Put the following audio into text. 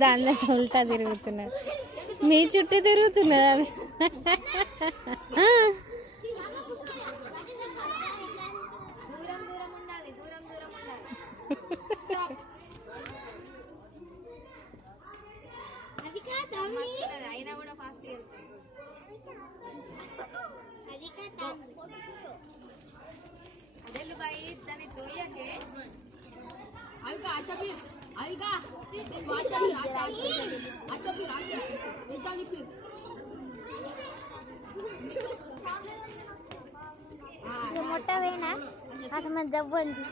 దాన్ని ఉల్టా తిరుగుతున్నాడు, మీ చుట్టూ తిరుగుతున్నది అయినా కూడా ఫాస్ట్ అదే బాయి దాన్ని తోయకే అవిగా ఆశబీర్ అవిగా ఆశబీర్ ఆశబీర్ ఆశబీర్ मोटा वेना असं मग जब बनते